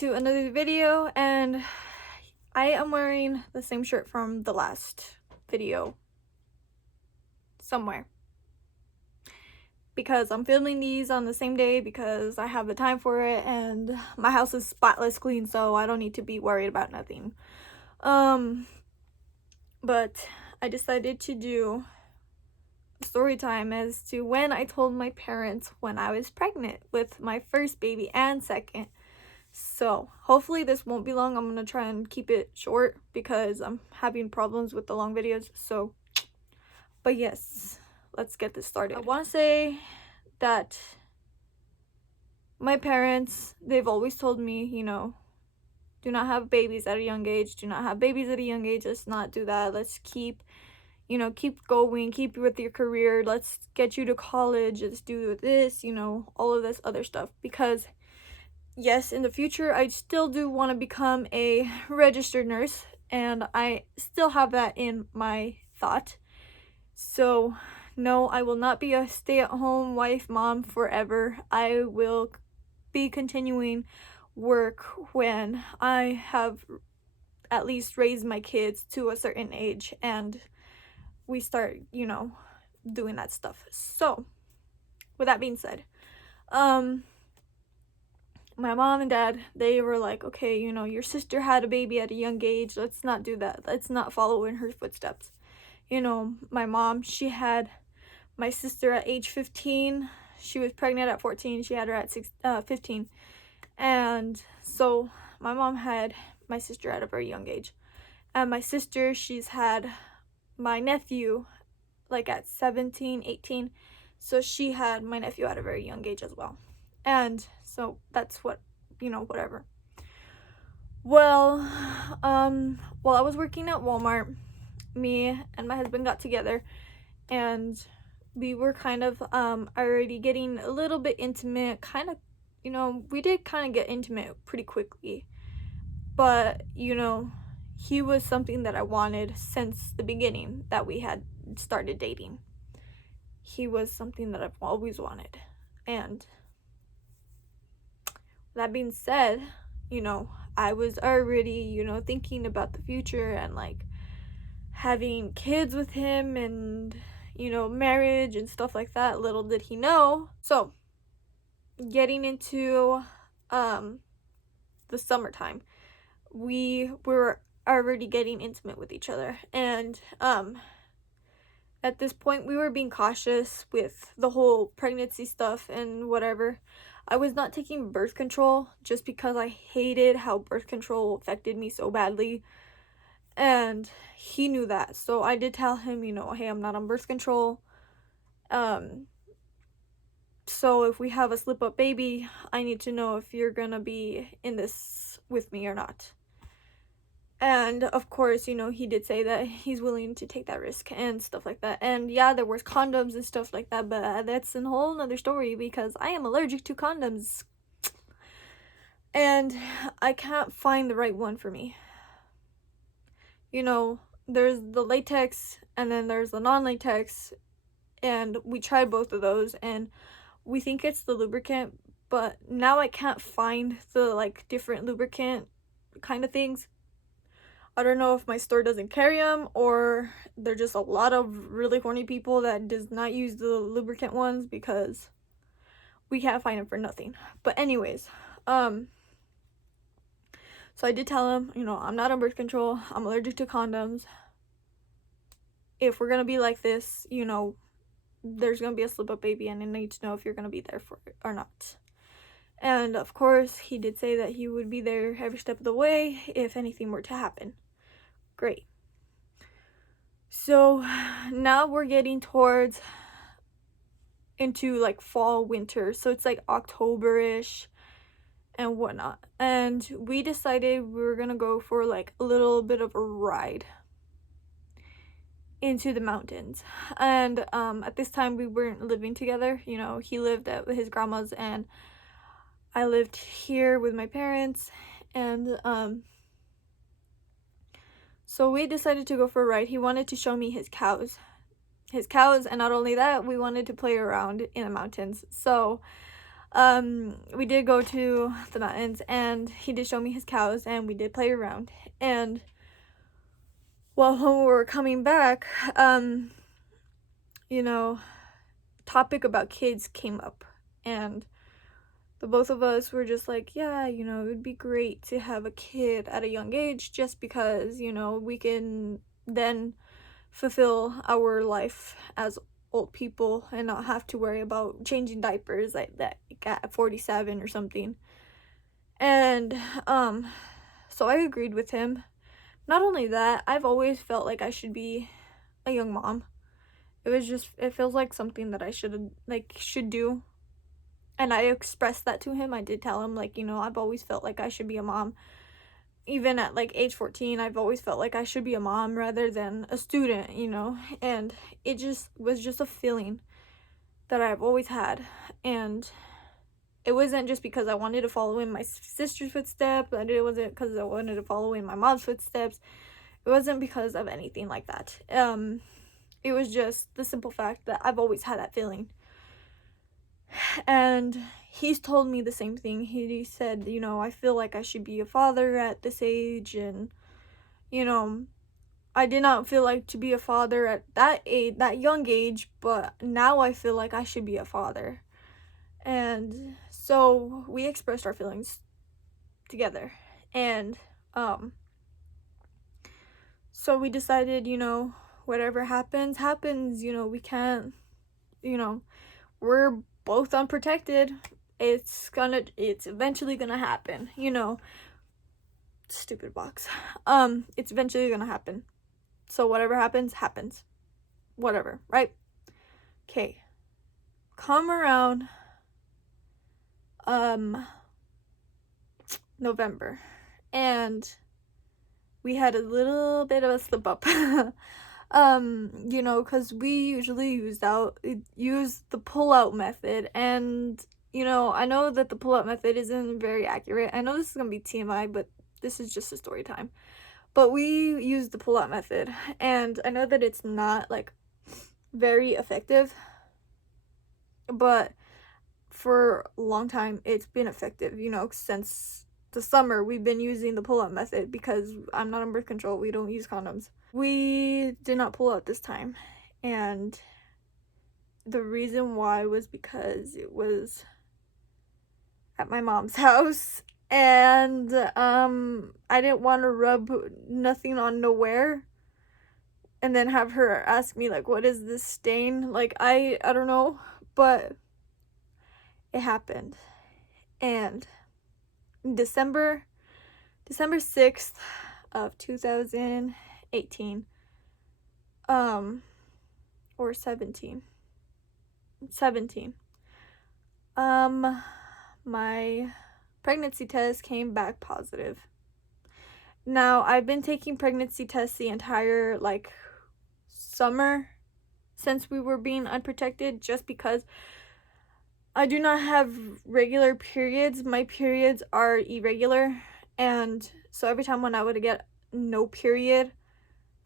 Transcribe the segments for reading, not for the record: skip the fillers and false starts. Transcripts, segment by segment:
to another video, and I am wearing the same shirt from the last video somewhere because I'm filming these on the same day because I have the time for it and my house is spotless clean, so I don't need to be worried about nothing. But I decided to do a story time as to when I told my parents when I was pregnant with my first baby and second. So hopefully this won't be long. I'm gonna try and keep it short because I'm having problems with the long videos. So, but yes, let's get this started. I want to say that my parents, they've always told me, do not have babies at a young age. Do not have babies at a young age. Let's not do that. Let's keep going, keep with your career. Let's get you to college. Let's do this, all of this other stuff. Because yes, in the future, I still do want to become a registered nurse, and I still have that in my thought. So, no, I will not be a stay-at-home wife, mom forever. I will be continuing work when I have at least raised my kids to a certain age and we start, doing that stuff. So, with that being said, my mom and dad, they were like, okay, your sister had a baby at a young age. Let's not do that. Let's not follow in her footsteps. My mom, she had my sister at age 15. She was pregnant at 14. She had her at 15. And so my mom had my sister at a very young age. And my sister, she's had my nephew like at 17, 18. So she had my nephew at a very young age as well. And so that's what, whatever. Well, while I was working at Walmart, me and my husband got together and we were kind of already getting a little bit intimate, kind of, we did kind of get intimate pretty quickly. But, he was something that I wanted since the beginning that we had started dating. He was something that I've always wanted. And that being said, I was already, thinking about the future and like having kids with him and, marriage and stuff like that. Little did he know. So, getting into the summertime, we were already getting intimate with each other. And at this point, we were being cautious with the whole pregnancy stuff and whatever. I was not taking birth control just because I hated how birth control affected me so badly. And he knew that. So I did tell him, hey, I'm not on birth control. So if we have a slip-up baby, I need to know if you're gonna be in this with me or not. And of course, he did say that he's willing to take that risk and stuff like that. And yeah, there was condoms and stuff like that, but that's a whole nother story because I am allergic to condoms. And I can't find the right one for me. There's the latex and then there's the non-latex. And we tried both of those and we think it's the lubricant. But now I can't find the like different lubricant kind of things. I don't know if my store doesn't carry them or they're just a lot of really horny people that does not use the lubricant ones because we can't find them for nothing. But anyways, so I did tell him, I'm not on birth control. I'm allergic to condoms. If we're gonna be like this, there's gonna be a slip-up baby and I need to know if you're gonna be there for it or not. And of course, he did say that he would be there every step of the way if anything were to happen. Great. So now we're getting towards into like fall, winter. So it's like October-ish and whatnot. And we decided we were gonna go for like a little bit of a ride into the mountains. And at this time we weren't living together. He lived at his grandma's and I lived here with my parents. And so we decided to go for a ride. He wanted to show me his cows, and not only that, we wanted to play around in the mountains. So We did go to the mountains, and he did show me his cows, and we did play around. And when we were coming back, you know, topic about kids came up, and the both of us were just like, yeah, it would be great to have a kid at a young age, just because, we can then fulfill our life as old people and not have to worry about changing diapers like that at 47 or something. And so I agreed with him. Not only that, I've always felt like I should be a young mom. It feels like something that I should do. And I expressed that to him. I did tell him, I've always felt like I should be a mom. Even at age 14, I've always felt like I should be a mom rather than a student, and it was just a feeling that I've always had. And it wasn't just because I wanted to follow in my sister's footsteps, and it wasn't because I wanted to follow in my mom's footsteps. It wasn't because of anything like that. It was just the simple fact that I've always had that feeling. And he's told me the same thing. He said, I feel like I should be a father at this age, and I did not feel like to be a father at that age, that young age, but now I feel like I should be a father. And so we expressed our feelings together, and so we decided, whatever happens, we can't, we're both unprotected. It's eventually gonna happen, stupid box. It's eventually gonna happen. So whatever happens, whatever, right? Okay. Come around November, and we had a little bit of a slip up. Because we usually use the pull-out method, and I know that the pull-out method isn't very accurate. I know this is gonna be TMI, but this is just a story time. But we use the pull-out method, and I know that it's not very effective, but for a long time it's been effective. Since the summer we've been using the pull-out method because I'm not on birth control. We don't use condoms. We did not pull out this time, and the reason why was because it was at my mom's house, and I didn't want to rub nothing on nowhere and then have her ask me what is this stain. I don't know, but it happened. And December 6th of 2018, or 17, my pregnancy test came back positive. Now, I've been taking pregnancy tests the entire summer since we were being unprotected, just because I do not have regular periods. My periods are irregular, and so every time when I would get no period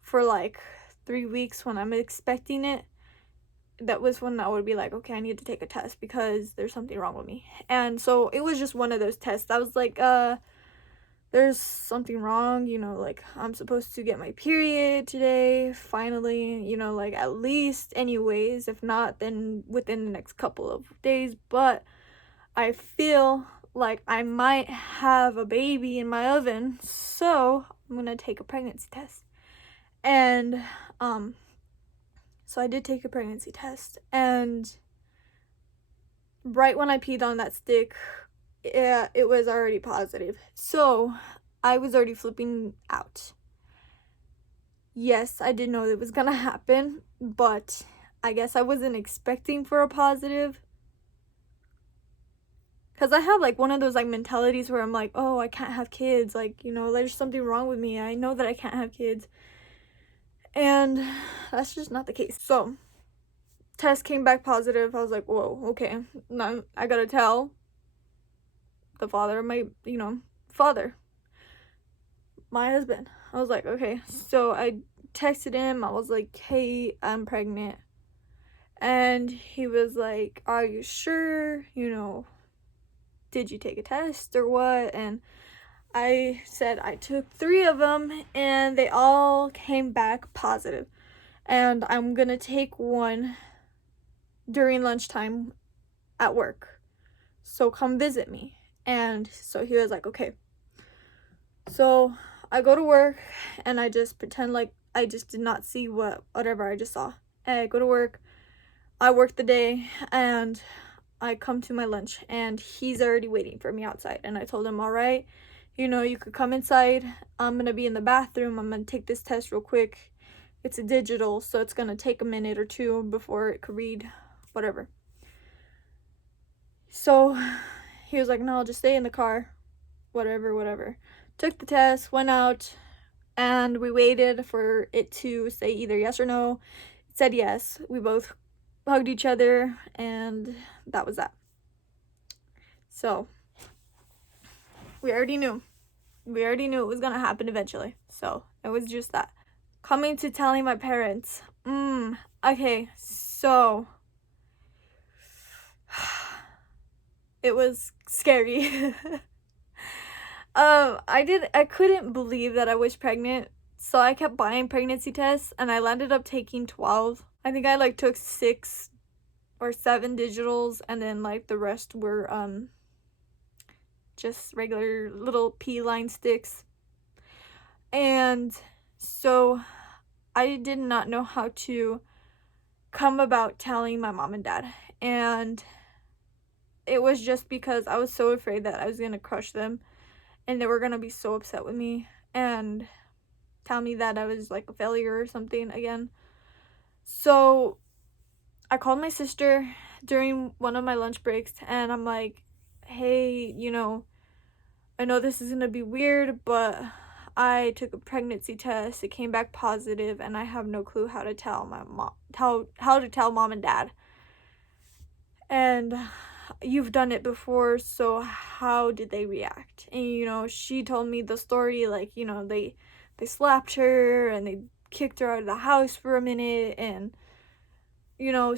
for 3 weeks when I'm expecting it, that was when I would be like, okay, I need to take a test because there's something wrong with me. And so it was just one of those tests. I was like, there's something wrong, I'm supposed to get my period today, finally, at least anyways. If not, then within the next couple of days. But I feel like I might have a baby in my oven, so I'm gonna take a pregnancy test. And so I did take a pregnancy test, and right when I peed on that stick, it was already positive. So I was already flipping out. Yes, I did know it was gonna happen, but I guess I wasn't expecting for a positive. Because I have one of those mentalities where I'm like, oh, I can't have kids. There's something wrong with me. I know that I can't have kids. And that's just not the case. So, test came back positive. I was like, whoa, okay. Now I gotta tell the father of my, my husband. I was like, okay. So I texted him. I was like, hey, I'm pregnant. And he was like, are you sure? did you take a test or what? And I said I took 3 of them and they all came back positive. And I'm gonna take one during lunchtime at work. So come visit me. And so he was like, okay. So I go to work and I just pretend like I just did not see whatever I just saw. And I go to work, I work the day, and I come to my lunch and he's already waiting for me outside. And I told him, all right, you could come inside. I'm gonna be in the bathroom. I'm gonna take this test real quick. It's a digital, so it's gonna take a minute or two before it could read whatever. So he was like, no, I'll just stay in the car. Whatever. Took the test, went out, and we waited for it to say either yes or no. It said yes. We both hugged each other, and that was that. So we already knew it was gonna happen eventually. So it was just that. Coming to telling my parents. Okay, so it was scary. I couldn't believe that I was pregnant, so I kept buying pregnancy tests, and I landed up taking 12. I think I took 6 or 7 digitals, and then the rest were just regular little pea line sticks. And so I did not know how to come about telling my mom and dad, and it was just because I was so afraid that I was gonna crush them and they were gonna be so upset with me and tell me that I was a failure or something again. So I called my sister during one of my lunch breaks and I'm like, hey, I know this is gonna be weird, but I took a pregnancy test. It came back positive, and I have no clue how to tell my mom, how to tell mom and dad. And you've done it before, so how did they react? And she told me the story, they slapped her and they kicked her out of the house for a minute, and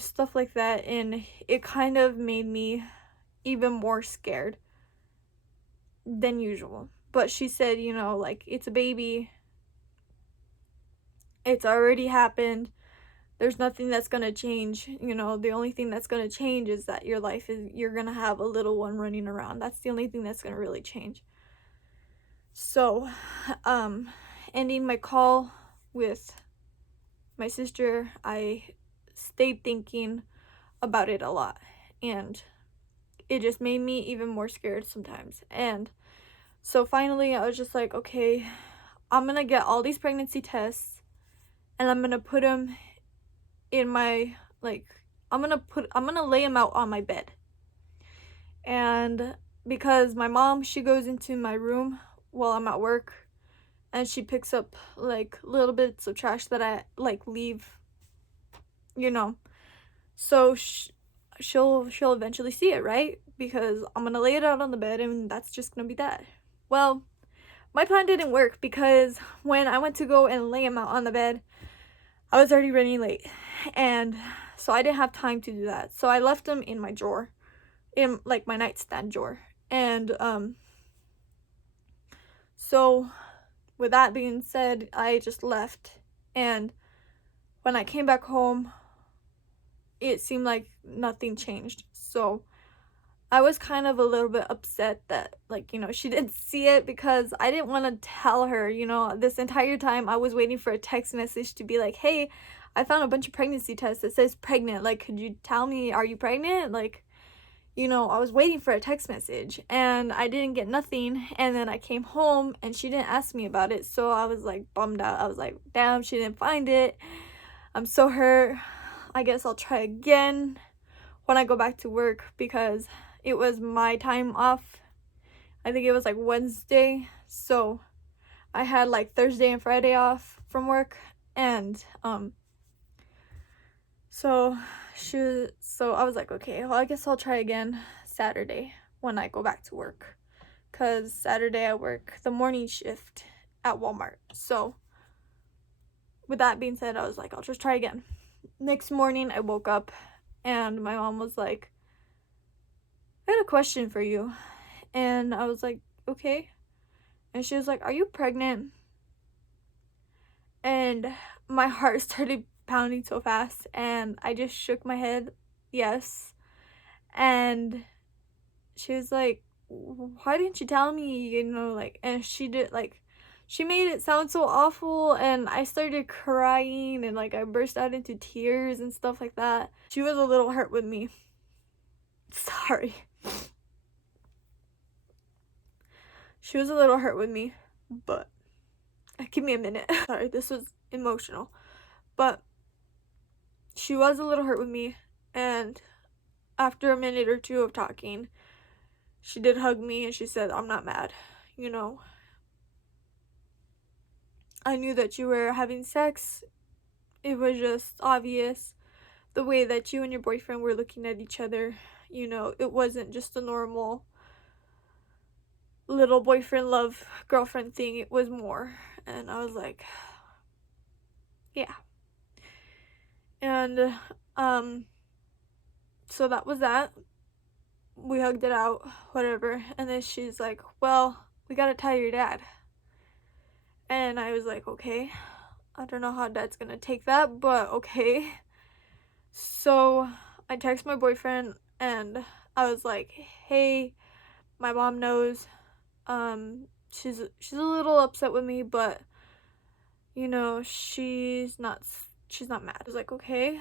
stuff like that. And it kind of made me even more scared than usual. But she said, it's a baby, it's already happened, there's nothing that's gonna change. The only thing that's gonna change is that you're gonna have a little one running around. That's the only thing that's gonna really change. So ending my call with my sister, I stayed thinking about it a lot, and it just made me even more scared sometimes. And so finally I was just like, okay, I'm gonna get all these pregnancy tests and I'm gonna put them in my I'm gonna lay them out on my bed. And because my mom, she goes into my room while I'm at work and she picks up little bits of trash that I leave, so she'll eventually see it, right? Because I'm gonna lay it out on the bed and that's just gonna be that. Well, my plan didn't work because when I went to go and lay him out on the bed, I was already running late, and so I didn't have time to do that. So I left him in my drawer, in my nightstand drawer. And so with that being said, I just left, and when I came back home, it seemed like nothing changed. So I was kind of a little bit upset that she didn't see it, because I didn't want to tell her. This entire time I was waiting for a text message to be like, hey, I found a bunch of pregnancy tests that says pregnant, could you tell me, are you pregnant? I was waiting for a text message and I didn't get nothing. And then I came home and she didn't ask me about it, so I was bummed out. I was like, damn, she didn't find it. I'm so hurt. I guess I'll try again when I go back to work, because it was my time off. I think it was Wednesday, so I had Thursday and Friday off from work. And so I was like, okay, well, I guess I'll try again Saturday when I go back to work, because Saturday I work the morning shift at Walmart. So with that being said, I was like, I'll just try again. Next morning I woke up and my mom was like, I had a question for you. And I was like, okay. And she was like, are you pregnant? And my heart started pounding so fast, and I just shook my head, yes. And she was like, why didn't you tell me, like, and she did, like, she made it sound so awful, and I started crying, and like I burst out into tears and stuff like that. She was a little hurt with me. Sorry. She was a little hurt with me, but give me a minute. Sorry, this was emotional. But she was a little hurt with me, and after a minute or two of talking, she did hug me and she said, I'm not mad. I knew that you were having sex. It was just obvious the way that you and your boyfriend were looking at each other. It wasn't just a normal little boyfriend love girlfriend thing. It was more. And I was like, yeah. And so that was that. We hugged it out, whatever. And then she's like, well, we gotta tell your dad. And I was like, okay. I don't know how dad's gonna take that, but okay. So I text my boyfriend and I was like, hey, my mom knows. She's a little upset with me, but she's not mad. I was like, okay.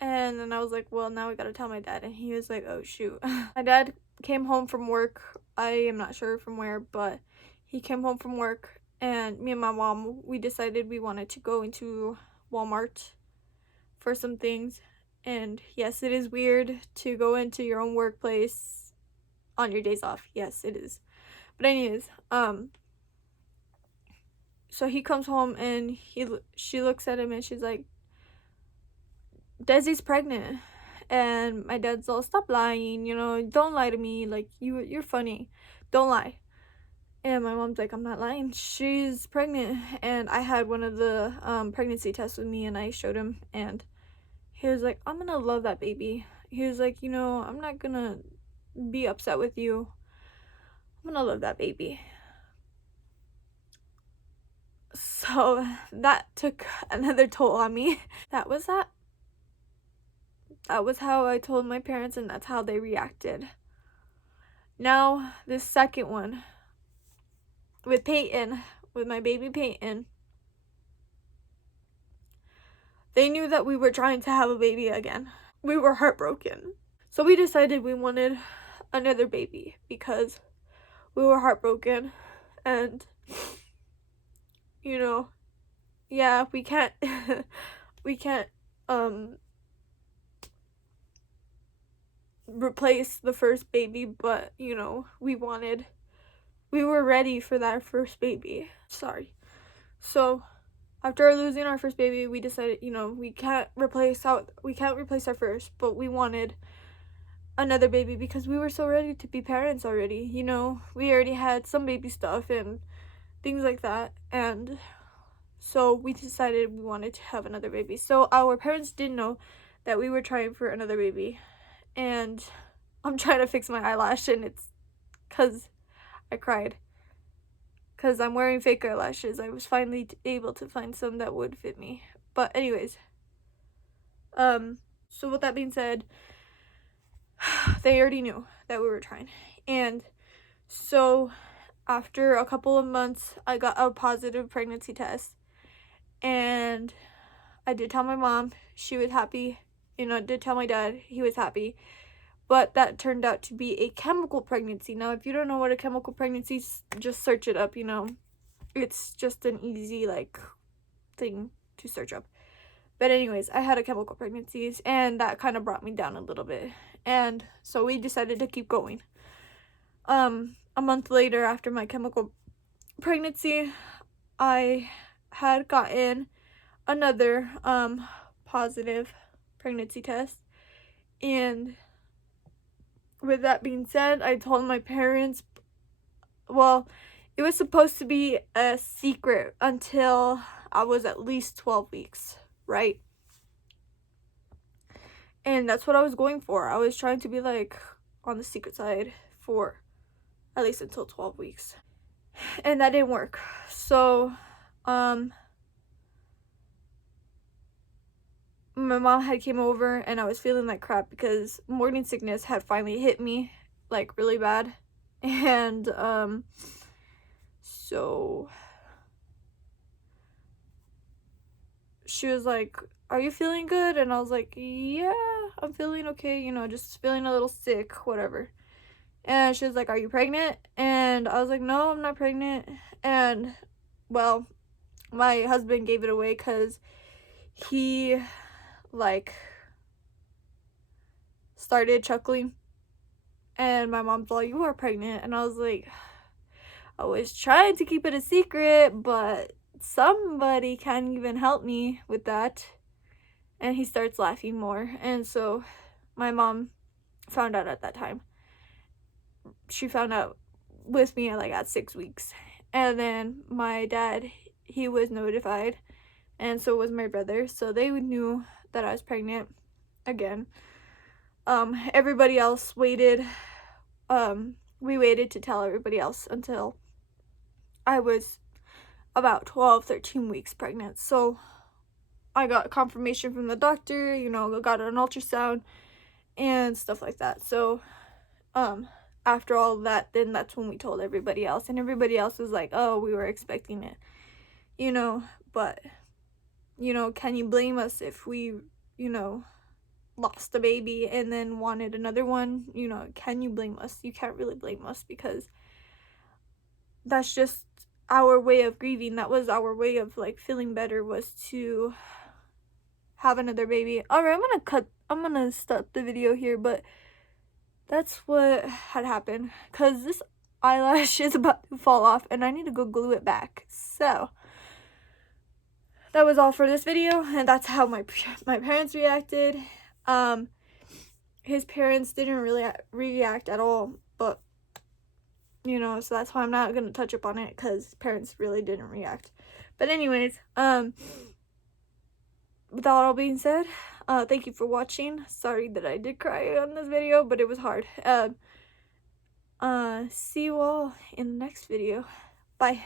And then I was like, well, now we gotta tell my dad. And he was like, oh shoot. My dad came home from work. I am not sure from where, but he came home from work, and me and my mom, we decided we wanted to go into Walmart for some things. And yes, it is weird to go into your own workplace on your days off. Yes, it is. But anyways, so he comes home and she looks at him and she's like, Desi's pregnant. And my dad's all, stop lying, don't lie to me, like, you're funny, don't lie. And my mom's like, I'm not lying, she's pregnant. And I had one of the pregnancy tests with me, and I showed him, and he was like, I'm gonna love that baby. He was like, I'm not gonna be upset with you, I'm gonna love that baby. So that took another toll on me. That was how I told my parents, and that's how they reacted. Now, this second one with Peyton, with my baby Peyton, they knew that we were trying to have a baby again. We were heartbroken. So we decided we wanted another baby because we were heartbroken, and yeah, we can't replace the first baby, but we were ready for that first baby. Sorry. So after losing our first baby, we decided, we can't replace our first, but we wanted another baby because we were so ready to be parents already. We already had some baby stuff and things like that, and so we decided we wanted to have another baby. So our parents didn't know that we were trying for another baby. And I'm trying to fix my eyelash, and it's because I cried. Because I'm wearing fake eyelashes. I was finally able to find some that would fit me. But anyways. So with that being said, they already knew that we were trying. And so after a couple of months, I got a positive pregnancy test. And I did tell my mom. She was happy. Did tell my dad. He was happy. But that turned out to be a chemical pregnancy. Now, if you don't know what a chemical pregnancy is, just search it up, It's just an easy, thing to search up. But anyways, I had a chemical pregnancy, and that kind of brought me down a little bit. And so we decided to keep going. A month later, after my chemical pregnancy, I had gotten another, positive pregnancy test. And with that being said, I told my parents, well, it was supposed to be a secret until I was at least 12 weeks, right? And that's what I was going for. I was trying to be on the secret side for at least until 12 weeks. And that didn't work. So, my mom had came over and I was feeling like crap because morning sickness had finally hit me, like, really bad. And, so she was like, "Are you feeling good?" And I was like, "Yeah, I'm feeling okay, you know, just feeling a little sick, whatever." And she was like, "Are you pregnant?" And I was like, "No, I'm not pregnant." And, well, my husband gave it away because he, like, started chuckling. And my mom's like, "You are pregnant." And I was like, I was trying to keep it a secret, but somebody can't even help me with that. And he starts laughing more. And so my mom found out at that time. She found out with me like at 6 weeks. And then my dad, he was notified, and so was my brother. So they knew that I was pregnant again. Everybody else waited. We waited to tell everybody else until I was about 12, 13 weeks pregnant. So I got confirmation from the doctor, you know, got an ultrasound and stuff like that. So, after all of that, then that's when we told everybody else, and everybody else was like, "Oh, we were expecting it," you know, but, you know, can you blame us if we, you know, lost a baby and then wanted another one? You know, can you blame us? You can't really blame us because that's just our way of grieving. That was our way of, like, feeling better, was to have another baby. Alright, I'm gonna stop the video here, but that's what had happened, because this eyelash is about to fall off and I need to go glue it back. So that was all for this video, and that's how my parents reacted. His parents didn't really react at all, but, you know, so that's why I'm not gonna touch up on it, because parents really didn't react. But anyways, with that all being said, thank you for watching. Sorry that I did cry on this video, but it was hard. See you all in the next video. Bye.